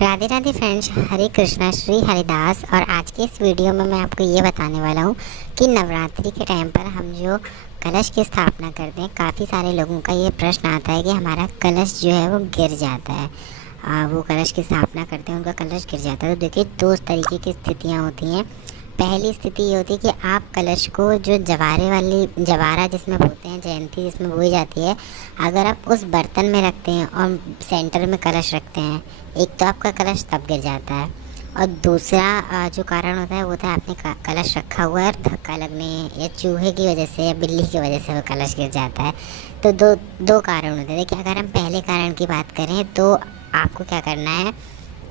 Radhe Radhe friends, हरे कृष्णा, श्री हरिदास। और आज के इस वीडियो में मैं आपको ये बताने वाला हूँ कि नवरात्रि के टाइम पर हम जो कलश की स्थापना करते हैं, काफ़ी सारे लोगों का ये प्रश्न आता है कि हमारा कलश जो है वो गिर जाता है। वो कलश की स्थापना करते हैं, उनका कलश गिर जाता है। तो देखिए, दो तरीके की स्थितियाँ होती हैं। पहली स्थिति ये होती है कि आप कलश को जो जवारे वाली जवारा जिसमें बोते हैं, जयंती जिसमें बोई जाती है, अगर आप उस बर्तन में रखते हैं और सेंटर में कलश रखते हैं, एक तो आपका कलश तब गिर जाता है, और दूसरा जो कारण होता है वो होता है आपने कलश रखा हुआ है और धक्का लगने या चूहे की वजह से या बिल्ली की वजह से वो कलश गिर जाता है। तो दो कारण होते हैं। देखिए, अगर हम पहले कारण की बात करें तो आपको क्या करना है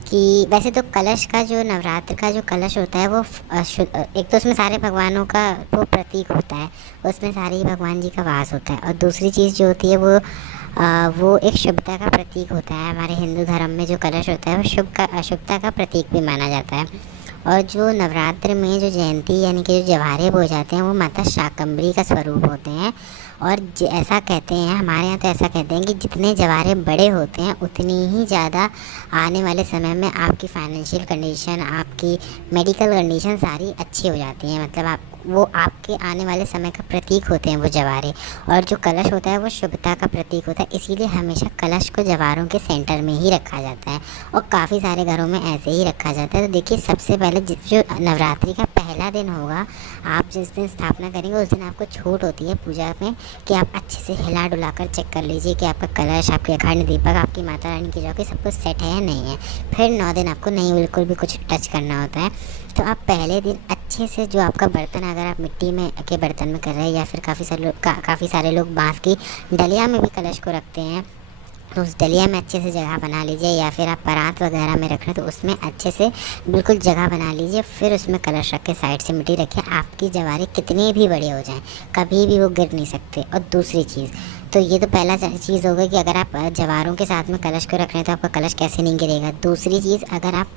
कि वैसे तो कलश का जो नवरात्र का जो कलश होता है वो एक तो उसमें सारे भगवानों का वो प्रतीक होता है, उसमें सारे ही भगवान जी का वास होता है। और दूसरी चीज़ जो होती है वो एक शुभता का प्रतीक होता है। हमारे हिंदू धर्म में जो कलश होता है वो अशुभता का प्रतीक भी माना जाता है। और जो नवरात्र में जो जयंती यानी कि जो जवारे बोए जाते हैं वो माता शाकंभरी का स्वरूप होते हैं। और ऐसा कहते हैं, हमारे यहाँ तो ऐसा कहते हैं कि जितने जवारे बड़े होते हैं उतनी ही ज़्यादा आने वाले समय में आपकी फाइनेंशियल कंडीशन, आपकी मेडिकल कंडीशन सारी अच्छी हो जाती हैं। मतलब वो आपके आने वाले समय का प्रतीक होते हैं वो जवारे। और जो कलश होता है वो शुभता का प्रतीक होता है, इसीलिए हमेशा कलश को जवारों के सेंटर में ही रखा जाता है और काफ़ी सारे घरों में ऐसे ही रखा जाता है। तो देखिए, सबसे पहले जो नवरात्रि का पहला दिन होगा, आप जिस दिन स्थापना करेंगे उस दिन आपको छूट होती है पूजा में कि आप अच्छे से हिला डुला कर चेक कर लीजिए कि आपका कलश, आपके अखंड दीपक, आपकी माता रानी की जगह सब कुछ सेट है या नहीं है। फिर 9 दिन आपको नहीं बिल्कुल भी कुछ टच करना होता है। तो आप पहले दिन अच्छे से जो आपका बर्तन, अगर आप मिट्टी में के बर्तन में कर रहे हैं या फिर काफ़ी सारे लोग बांस की डलिया में भी कलश को रखते हैं, तो उस डलिया में अच्छे से जगह बना लीजिए। या फिर आप परात वगैरह में रख रहे हैं तो उसमें अच्छे से बिल्कुल जगह बना लीजिए। फिर उसमें कलश रख के साइड से मिट्टी रखिए। आपकी जवारे कितने भी बड़े हो जाएं, कभी भी वो गिर नहीं सकते। और दूसरी चीज़, तो ये तो पहला चीज़ होगा कि अगर आप जवारों के साथ में कलश को रख रहे हैं तो आपका कलश कैसे नहीं गिरेगा। दूसरी चीज़, अगर आप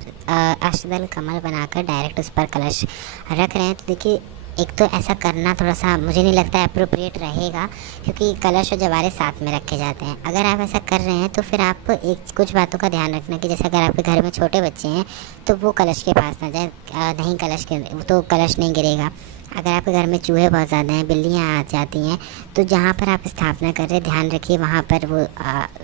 अष्टदल कमल बनाकर डायरेक्ट उस पर कलश रख रहे हैं तो देखिए, एक तो ऐसा करना थोड़ा सा मुझे नहीं लगता अप्रोप्रिएट रहेगा, क्योंकि कलश और जवारे साथ में रखे जाते हैं। अगर आप ऐसा कर रहे हैं तो फिर आप कुछ बातों का ध्यान रखना कि जैसे अगर आपके घर में छोटे बच्चे हैं तो वो कलश के पास ना जाए, नहीं कलश के तो कलश नहीं गिरेगा। अगर आपके घर में चूहे बहुत ज़्यादा हैं, बिल्लियाँ आ जाती हैं, तो जहाँ पर आप स्थापना कर रहे हैं ध्यान रखिए वहाँ पर वो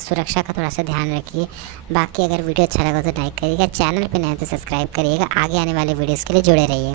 सुरक्षा का थोड़ा सा ध्यान रखिए। बाकी अगर वीडियो अच्छा लगा तो लाइक करिएगा, चैनल पे नए तो सब्सक्राइब करिएगा। आगे आने वाले वीडियोज़ के लिए जुड़े रहिए।